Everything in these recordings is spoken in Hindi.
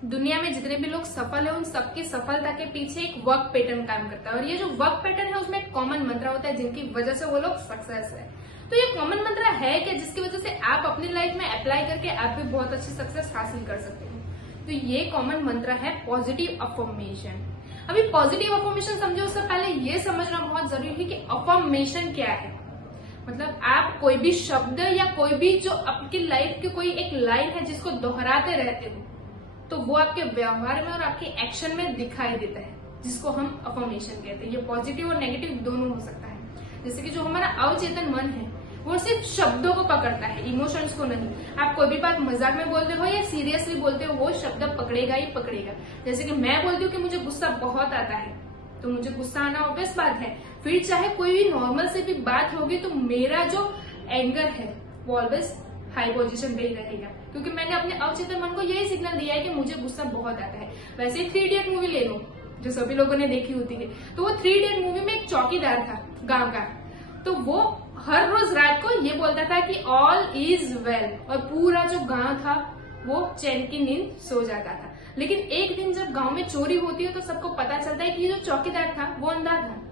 दुनिया में जितने भी लोग सफल है उन सबकी सफलता के पीछे एक वर्क पैटर्न काम करता है, और ये जो वर्क पैटर्न है उसमें एक कॉमन मंत्र होता है जिनकी वजह से वो लोग सक्सेस है। तो ये कॉमन मंत्र है क्या जिसकी वजह से आप अपनी लाइफ में अप्लाई करके आप भी बहुत अच्छी सक्सेस हासिल कर सकते हो? तो ये कॉमन मंत्र है पॉजिटिव अफर्मेशन। अभी पॉजिटिव अफर्मेशन समझो उससे पहले ये समझना बहुत जरूरी है कि अफर्मेशन क्या है। मतलब आप कोई भी शब्द या कोई भी जो आपकी लाइफ की कोई एक लाइन है जिसको दोहराते रहते हो तो वो आपके व्यवहार में और आपके एक्शन में दिखाई देता है, जिसको हम अफर्मेशन कहते हैं। ये पॉजिटिव और नेगेटिव दोनों हो सकता है। जैसे कि जो हमारा अवचेतन मन है वो सिर्फ शब्दों को पकड़ता है, इमोशंस को नहीं। आप कोई भी बात मजाक में बोलते हो या सीरियसली बोलते हो वो शब्द पकड़ेगा ही पकड़ेगा। जैसे कि मैं बोलती हूँ कि मुझे गुस्सा बहुत आता है तो मुझे गुस्सा आना ऑब्वियस बात है। फिर चाहे कोई भी नॉर्मल से भी बात होगी तो मेरा जो एंगर है वो ऑलवेज हाई पोजीशन पे ही रहेगा, क्योंकि मैंने अपने अवचेतन मन को यही सिग्नल दिया है कि मुझे गुस्सा बहुत आता है। वैसे ही 3 इडियट मूवी ले लो जो सभी लोगों ने देखी होती है, तो वो 3 इडियट मूवी में एक चौकीदार था गांव का, तो वो हर रोज रात को ये बोलता था कि ऑल इज वेल, और पूरा जो गांव था वो चैन की नींद सो जाता था। लेकिन एक दिन जब गांव में चोरी होती है तो सबको पता चलता है कि ये जो चौकीदार था वो अंधा था।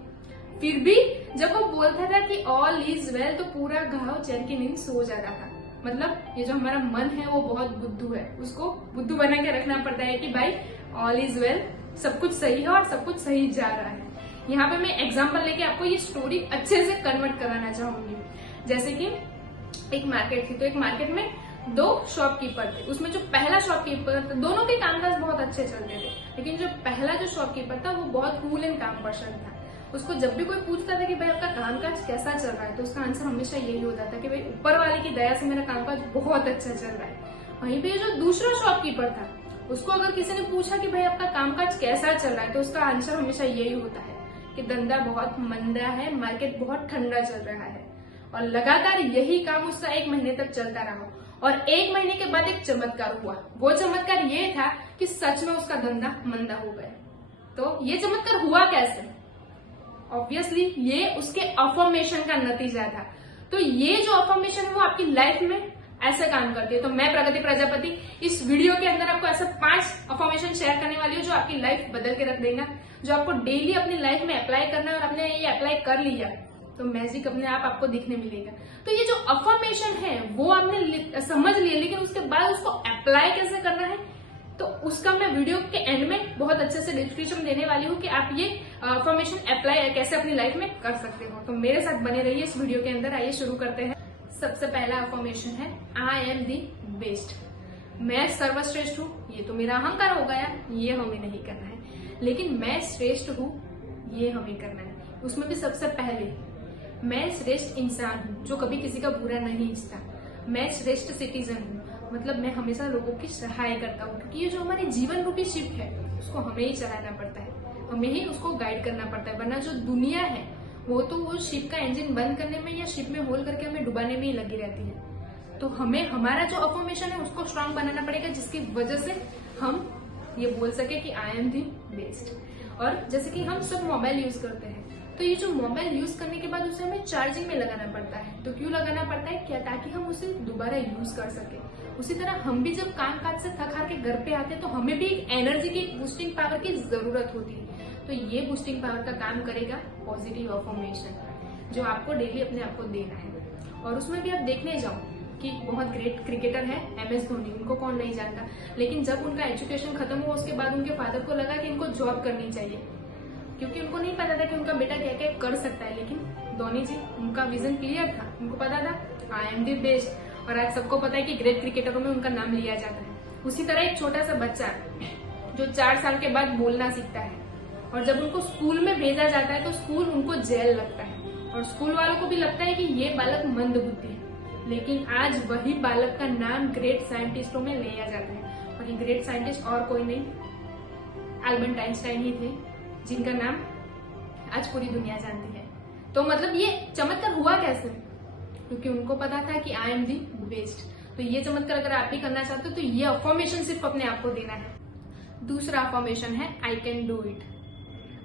फिर भी जब वो बोलता था कि ऑल इज वेल तो पूरा गांव चैन की नींद सो जाता था। मतलब ये जो हमारा मन है वो बहुत बुद्धू है, उसको बुद्धू बना के रखना पड़ता है कि भाई ऑल इज वेल, सब कुछ सही है और सब कुछ सही जा रहा है। यहाँ पे मैं एग्जांपल लेके आपको ये स्टोरी अच्छे से कन्वर्ट कराना चाहूंगी। जैसे कि एक मार्केट थी, तो एक मार्केट में 2 शॉपकीपर थे। उसमें जो पहला शॉपकीपर था, दोनों के कामकाज बहुत अच्छे चलते थे, लेकिन जो पहला जो शॉपकीपर था वो बहुत कूल एंड काम पर्सन था। उसको जब भी कोई पूछता था कि भाई आपका कामकाज कैसा चल रहा है तो उसका आंसर हमेशा यही होता था कि भाई ऊपर वाले की दया से मेरा कामकाज बहुत अच्छा चल रहा है। वहीं पे जो दूसरा शॉपकीपर था उसको अगर किसी ने पूछा कि भाई आपका कामकाज कैसा चल रहा है तो उसका आंसर हमेशा यही होता है कि धंधा बहुत मंदा है, मार्केट बहुत ठंडा चल रहा है। और लगातार यही काम उसका 1 महीने तक चलता रहा, और 1 महीने के बाद एक चमत्कार हुआ। वो चमत्कार ये था कि सच में उसका धंधा मंदा हो गया। तो ये चमत्कार हुआ कैसे? ऑब्वियसली ये उसके अफर्मेशन का नतीजा था। तो ये जो अफर्मेशन है वो आपकी लाइफ में ऐसे काम करती है। तो मैं प्रगति प्रजापति इस वीडियो के अंदर आपको ऐसे 5 अफर्मेशन शेयर करने वाली हूँ जो आपकी लाइफ बदल के रख देगा, जो आपको डेली अपनी लाइफ में अप्लाई करना है। और आपने ये अप्लाई कर लिया तो मैजिक अपने आप आपको दिखने मिलेगा। तो ये जो अफर्मेशन है वो आपने समझ लिया, लेकिन उसके बाद उसको अप्लाई कैसे करना है तो उसका मैं वीडियो के एंड में बहुत अच्छे से डिस्क्रिप्शन देने वाली हूँ कि आप ये अफर्मेशन अप्लाई कैसे अपनी लाइफ में कर सकते हो। तो मेरे साथ बने रहिए इस वीडियो के अंदर। आइए शुरू करते हैं। सबसे पहला अफर्मेशन है आई एम दी बेस्ट। मैं सर्वश्रेष्ठ हूँ। ये तो मेरा अहंकार हो गया, ये हमें नहीं करना है। लेकिन मैं श्रेष्ठ हूँ, ये हमें करना है। उसमें भी सबसे पहले मैं श्रेष्ठ इंसान हूँ जो कभी किसी का बुरा नहीं इच्छता। मैं श्रेष्ठ सिटीजन हूँ, मतलब मैं हमेशा लोगों की सहाय करता हूँ, क्योंकि ये जो हमारे जीवन रूपी शिप है उसको हमें ही चलाना पड़ता है, हमें ही उसको गाइड करना पड़ता है। वरना जो दुनिया है वो तो वो शिप का इंजन बंद करने में या शिप में होल करके हमें डुबाने में ही लगी रहती है। तो हमें हमारा जो अफर्मेशन है उसको स्ट्रांग बनाना पड़ेगा, जिसकी वजह से हम ये बोल सके कि आई एम दी बेस्ट। और जैसे कि हम सब मोबाइल यूज करते हैं, तो ये जो मोबाइल यूज करने के बाद उसे हमें चार्जिंग में लगाना पड़ता है। तो क्यों लगाना पड़ता है? क्या? ताकि हम उसे दोबारा यूज कर सके। उसी तरह हम भी जब काम काज से थक हार के घर पे आते हैं तो हमें भी एक एनर्जी की, बूस्टिंग पावर की जरूरत होती है। तो ये बूस्टिंग पावर का काम करेगा पॉजिटिव अफर्मेशन, जो आपको डेली अपने आप को देना है। और उसमें भी आप देखने जाओ कि बहुत ग्रेट क्रिकेटर है MS धोनी, उनको कौन नहीं जानता। लेकिन जब उनका एजुकेशन खत्म हुआ उसके बाद उनके फादर को लगा कि इनको जॉब करनी चाहिए, क्योंकि उनको नहीं पता था कि उनका बेटा क्या क्या कर सकता है। लेकिन धोनी जी, उनका विजन क्लियर था, उनको पता था आई एम दी बेस्ट। और आज सबको पता है कि ग्रेट क्रिकेटरों में उनका नाम लिया जाता है। उसी तरह एक छोटा सा बच्चा जो 4 साल के बाद बोलना सीखता है, और जब उनको स्कूल में भेजा जाता है तो स्कूल उनको जेल लगता है, और स्कूल वालों को भी लगता है कि ये बालक मंद बुद्धि है। लेकिन आज वही बालक का नाम ग्रेट साइंटिस्टों में लिया जाता है, और ये ग्रेट साइंटिस्ट और कोई नहीं, अल्बर्ट आइंस्टाइन ही थे, जिनका नाम आज पूरी दुनिया जानती है। तो मतलब ये चमत्कार हुआ कैसे? क्योंकि उनको पता था कि आई एम दी बेस्ट। तो ये चमत्कार अगर आप भी करना चाहते हो तो ये अफर्मेशन सिर्फ अपने आप को देना है। दूसरा अफर्मेशन है आई कैन डू इट।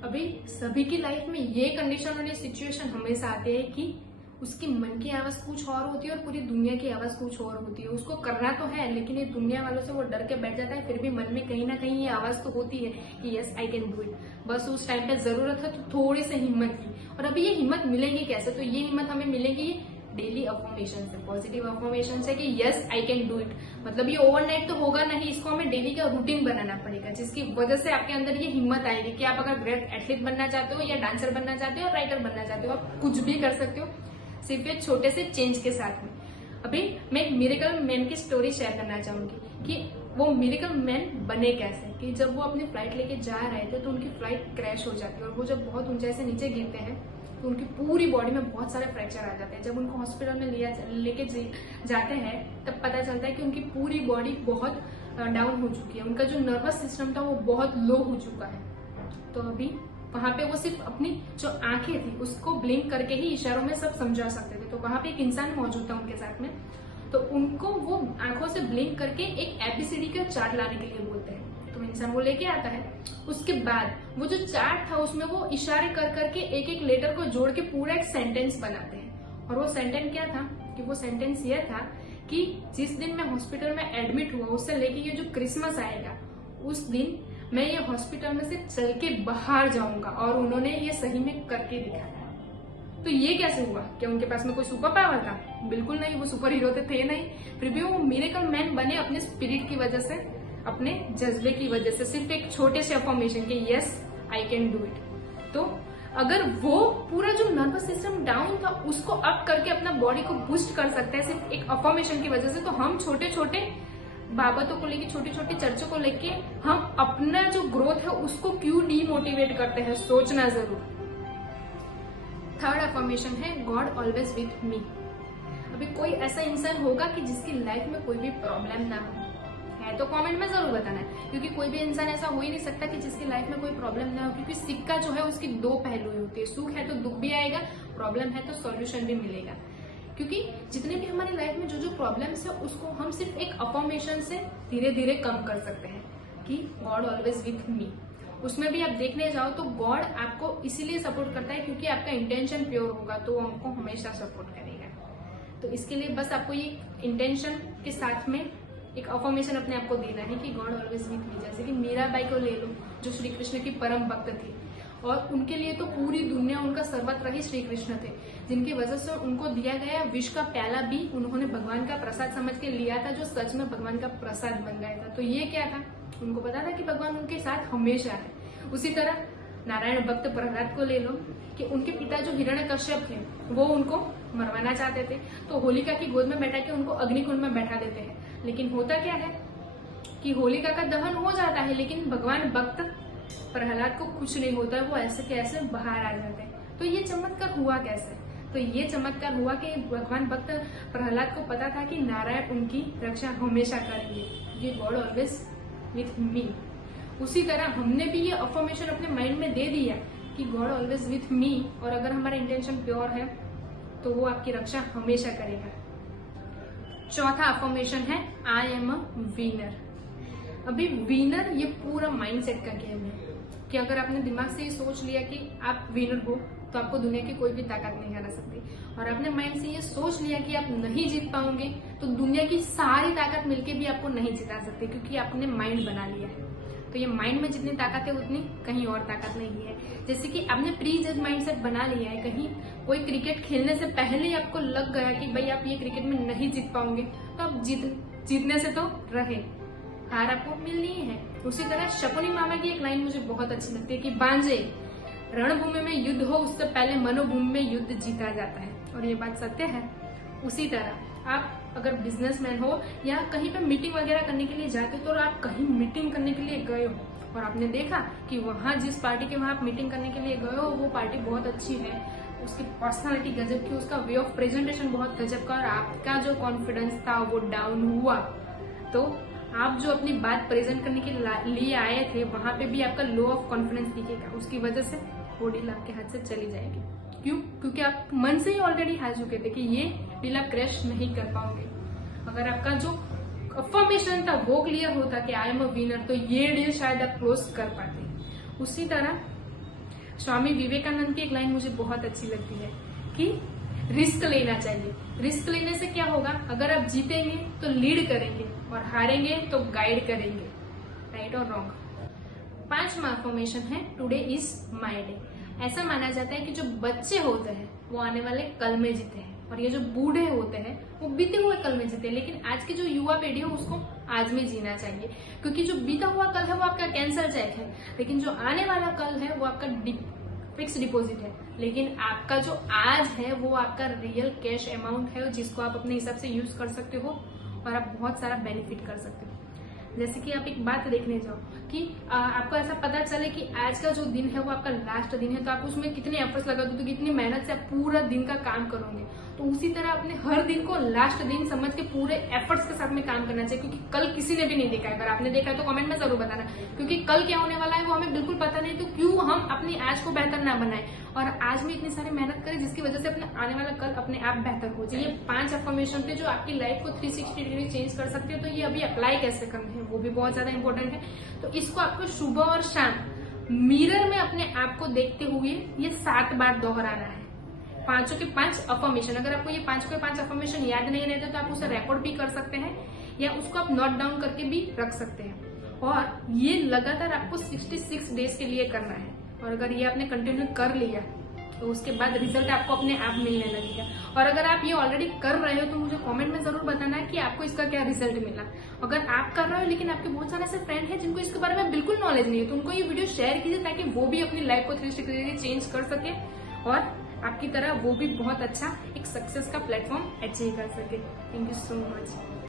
अभी सभी की लाइफ में ये कंडीशन और ये सिचुएशन हमेशा आती है कि उसकी मन की आवाज कुछ और होती है और पूरी दुनिया की आवाज कुछ और होती है। उसको करना तो है, लेकिन ये दुनिया वालों से वो डर के बैठ जाता है, फिर भी मन में कहीं ना कहीं ये आवाज तो होती है कि yes I can do it. बस उस टाइम पे जरूरत है तो थोड़ी सी हिम्मत की। और अभी ये हिम्मत मिलेगी कैसे? तो ये हिम्मत हमें मिलेगी डेली अफर्मेशन से, पॉजिटिव अफर्मेशन से कि yes I can do it. मतलब ये ओवरनाइट तो होगा नहीं, इसको हमें डेली का रूटीन बनाना पड़ेगा, जिसकी वजह से आपके अंदर ये हिम्मत आएगी कि आप अगर ग्रेट एथलीट बनना चाहते हो या डांसर बनना चाहते हो, राइटर बनना चाहते हो, आप कुछ भी कर सकते हो सिर्फ एक छोटे से चेंज के साथ में। अभी मैं एक मिरेकल मैन की स्टोरी शेयर करना चाहूंगी कि वो मिरेकल मैन बने कैसे। कि जब वो अपनी फ्लाइट लेके जा रहे थे तो उनकी फ्लाइट क्रैश हो जाती है और वो जब बहुत ऊंचाई से नीचे गिरते हैं तो उनकी पूरी बॉडी में बहुत सारे फ्रैक्चर आ जाते हैं। जब उनको हॉस्पिटल में लेके जाते हैं तब पता चलता है कि उनकी पूरी बॉडी बहुत डाउन हो चुकी है, उनका जो नर्वस सिस्टम था वो बहुत लो हो चुका है। तो अभी वहां पे वो सिर्फ अपनी जो आंखें थी उसको ब्लिंक करके ही इशारों में सब समझा सकते थे। तो वहां पे एक इंसान मौजूद था उनके साथ में, तो उनको वो आंखों से ब्लिंक करके एक एबीसीडी का चार्ट लाने के लिए बोलते हैं। तो इंसान वो लेके आता है। उसके बाद वो जो चार्ट था उसमें वो इशारे कर करके एक एक लेटर को जोड़ के पूरा एक सेंटेंस बनाते हैं। और वो सेंटेंस क्या था कि वो सेंटेंस ये था कि जिस दिन मैं हॉस्पिटल में एडमिट हुआ उससे लेके ये जो क्रिसमस आएगा उस दिन मैं ये हॉस्पिटल में से चल के बाहर जाऊंगा। और उन्होंने ये सही में करके दिखाया। तो ये कैसे हुआ? क्या उनके पास में कोई सुपर पावर था? बिल्कुल नहीं, वो सुपर हीरो थे नहीं। फिर भी वो मिरेकल मैन बने अपने स्पिरिट की वजह से, अपने जज्बे की वजह से, सिर्फ एक छोटे से अफर्मेशन के yes I can do it. तो अगर वो पूरा जो नर्वस सिस्टम डाउन था उसको अप करके अपना बॉडी को बूस्ट कर सकते हैं सिर्फ एक अफर्मेशन की वजह से, तो हम छोटे छोटे बाबतों को लेके, छोटी छोटी चर्चों को लेके हम अपना जो ग्रोथ है उसको क्यों डीमोटिवेट करते हैं? सोचना जरूर। थर्ड अफर्मेशन है गॉड ऑलवेज विथ मी। अभी कोई ऐसा इंसान होगा कि जिसकी लाइफ में कोई भी प्रॉब्लम ना हो? है तो कमेंट में जरूर बताना है, क्योंकि कोई भी इंसान ऐसा हो ही नहीं सकता कि जिसकी लाइफ में कोई प्रॉब्लम ना हो। क्योंकि सिक्का जो है उसकी दो पहलू होते हैं, सुख है तो दुख भी आएगा, प्रॉब्लम है तो सॉल्यूशन भी मिलेगा। क्योंकि जितने भी हमारी लाइफ में जो जो प्रॉब्लम्स है उसको हम सिर्फ एक अफर्मेशन से धीरे धीरे कम कर सकते हैं कि गॉड ऑलवेज विथ मी। उसमें भी आप देखने जाओ तो गॉड आपको इसीलिए सपोर्ट करता है क्योंकि आपका इंटेंशन प्योर होगा तो वो हमको हमेशा सपोर्ट करेगा। तो इसके लिए बस आपको ये इंटेंशन के साथ में एक अफर्मेशन अपने आप को देना है कि गॉड ऑलवेज विथ मी। जैसे कि मीराबाई को ले लो जो श्री कृष्ण की परम भक्त थी और उनके लिए तो पूरी दुनिया, उनका सर्वत्र ही श्री कृष्ण थे, जिनकी वजह से उनको दिया गया विष का प्याला भी उन्होंने भगवान का प्रसाद समझ के लिया था, जो सच में भगवान का प्रसाद बन गया था। तो ये क्या था? उनको पता था कि भगवान उनके साथ हमेशा है। उसी तरह नारायण भक्त प्रहलाद को ले लो कि उनके पिता जो हिरण्यकश्यप थे वो उनको मरवाना चाहते थे, तो होलिका की गोद में बैठा के उनको अग्निकुंड में बैठा देते हैं। लेकिन होता क्या है कि होलिका का दहन हो जाता है, लेकिन भगवान भक्त प्रहलाद को कुछ नहीं होता है, वो ऐसे के ऐसे बाहर आ जाते हैं। तो ये चमत्कार हुआ कैसे? तो ये चमत्कार हुआ कि भगवान भक्त प्रहलाद को पता था कि नारायण उनकी रक्षा हमेशा करेंगे, ये गॉड ऑलवेज विथ मी। उसी तरह हमने भी ये अफर्मेशन अपने माइंड में दे दिया कि गॉड ऑलवेज विथ मी, और अगर हमारा इंटेंशन प्योर है तो वो आपकी रक्षा हमेशा करेगा। चौथा अफर्मेशन है आई एम अ विनर। अभी विनर ये पूरा माइंडसेट का गेम है कि अगर आपने दिमाग से ये सोच लिया कि आप विनर हो तो आपको दुनिया की कोई भी ताकत नहीं हरा सकती, और आपने माइंड से ये सोच लिया कि आप नहीं जीत पाओगे तो दुनिया की सारी ताकत मिलके भी आपको नहीं जिता सकती, क्योंकि आपने माइंड बना लिया है। तो ये माइंड में जितनी ताकत है उतनी कहीं और ताकत नहीं है। जैसे कि आपने प्री जज माइंडसेट बना लिया है, कहीं कोई क्रिकेट खेलने से पहले ही आपको लग गया कि भाई आप ये क्रिकेट में नहीं जीत पाओगे, तो आप जीतने से तो रहे, हार आपको मिलनी ही है। उसी तरह शकुनी मामा की एक लाइन मुझे बहुत अच्छी लगती है कि बांजे रणभूमि में युद्ध हो उससे पहले मनोभूमि में युद्ध जीता जाता है, और ये बात सत्य है। उसी तरह आप अगर बिजनेसमैन हो या कहीं पे मीटिंग वगैरह करने के लिए जाते हो, तो आप कहीं मीटिंग करने के लिए गए हो और आपने देखा कि वहां जिस पार्टी के वहां आप मीटिंग करने के लिए गए हो वो पार्टी बहुत अच्छी है, उसकी पर्सनालिटी गजब की, उसका वे ऑफ प्रेजेंटेशन बहुत गजब का, और आपका जो कॉन्फिडेंस था वो डाउन हुआ, तो आप जो अपनी बात प्रेजेंट करने के लिए आए थे वहां पे भी आपका लो ऑफ कॉन्फिडेंस दिखेगा। उसकी वजह से वो डील आपके हाथ से चली जाएगी। क्यों? क्योंकि आप मन से ही ऑलरेडी हार चुके थे कि ये डील आप क्रैश नहीं कर पाओगे। अगर आपका जो अफर्मेशन था वो क्लियर होता कि आई एम अ विनर, तो ये डील शायद आप क्लोज कर पाते। उसी तरह स्वामी विवेकानंद की एक लाइन मुझे बहुत अच्छी लगती है कि रिस्क लेना चाहिए। रिस्क लेने से क्या होगा, अगर आप जीतेंगे तो लीड करेंगे और हारेंगे तो गाइड करेंगे। राइट और रॉन्ग। 5वां अफर्मेशन है टुडे इज माय डे। ऐसा माना जाता है कि जो बच्चे होते हैं वो आने वाले कल में जीते हैं, और ये जो बूढ़े होते हैं वो बीते हुए कल में जीते हैं। लेकिन आज की जो युवा पीढ़ी है उसको आज में जीना चाहिए, क्योंकि जो बीता हुआ कल है वो आपका कैंसर चेक है, लेकिन जो आने वाला कल है वो आपका फिक्स डिपॉजिट है। लेकिन आपका जो आज है वो आपका रियल कैश अमाउंट है, जिसको आप अपने हिसाब से यूज कर सकते हो और आप बहुत सारा बेनिफिट कर सकते हो। जैसे कि आप एक बात देखने जाओ कि आपको ऐसा पता चले कि आज का जो दिन है वो आपका लास्ट दिन है, तो आप उसमें कितने एफर्ट्स लगा दो, तो कितनी मेहनत से आप पूरा दिन का काम करोगे। तो उसी तरह अपने हर दिन को लास्ट दिन समझ के पूरे एफर्ट्स के साथ में काम करना चाहिए, क्योंकि कल किसी ने भी नहीं देखा है। अगर आपने देखा है तो कमेंट में जरूर बताना, क्योंकि कल क्या होने वाला है वो हमें बिल्कुल पता नहीं। तो क्यों हम अपनी आज को बेहतर ना बनाए और आज में इतनी सारी मेहनत करें जिसकी वजह से अपने आने वाला कल अपने आप बेहतर हो जाए। ये 5 अफर्मेशन थे जो आपकी लाइफ को 360 डिग्री चेंज कर सकते हैं। तो ये अभी अप्लाई कैसे करने हैं वो भी बहुत ज्यादा इंपॉर्टेंट है। तो इसको आपको सुबह और शाम मिरर में अपने आप को देखते हुए ये 7 बार दोहराना है। 5 के 5 अफर्मेशन। अगर आपको ये 5 के 5 अफर्मेशन याद नहीं रहते तो आप उसे रिकॉर्ड भी कर सकते हैं या उसको आप नोट डाउन करके भी रख सकते हैं। और ये लगातार आपको 66 डेज के लिए करना है। और अगर ये आपने कंटिन्यू कर लिया तो उसके बाद रिजल्ट आपको अपने आप मिलने लगेगा। और अगर आप ये ऑलरेडी कर रहे हो तो मुझे कमेंट में जरूर बताना है कि आपको इसका क्या रिजल्ट मिला। अगर आप कर रहे हो लेकिन आपके बहुत सारे ऐसे फ्रेंड हैं जिनको इसके बारे में बिल्कुल नॉलेज नहीं है, तो उनको ये वीडियो शेयर कीजिए ताकि वो भी अपनी लाइफ को 360 डिग्री चेंज कर सके और आपकी तरह वो भी बहुत अच्छा एक सक्सेस का प्लेटफॉर्म अचीव कर सके। Thank you so much.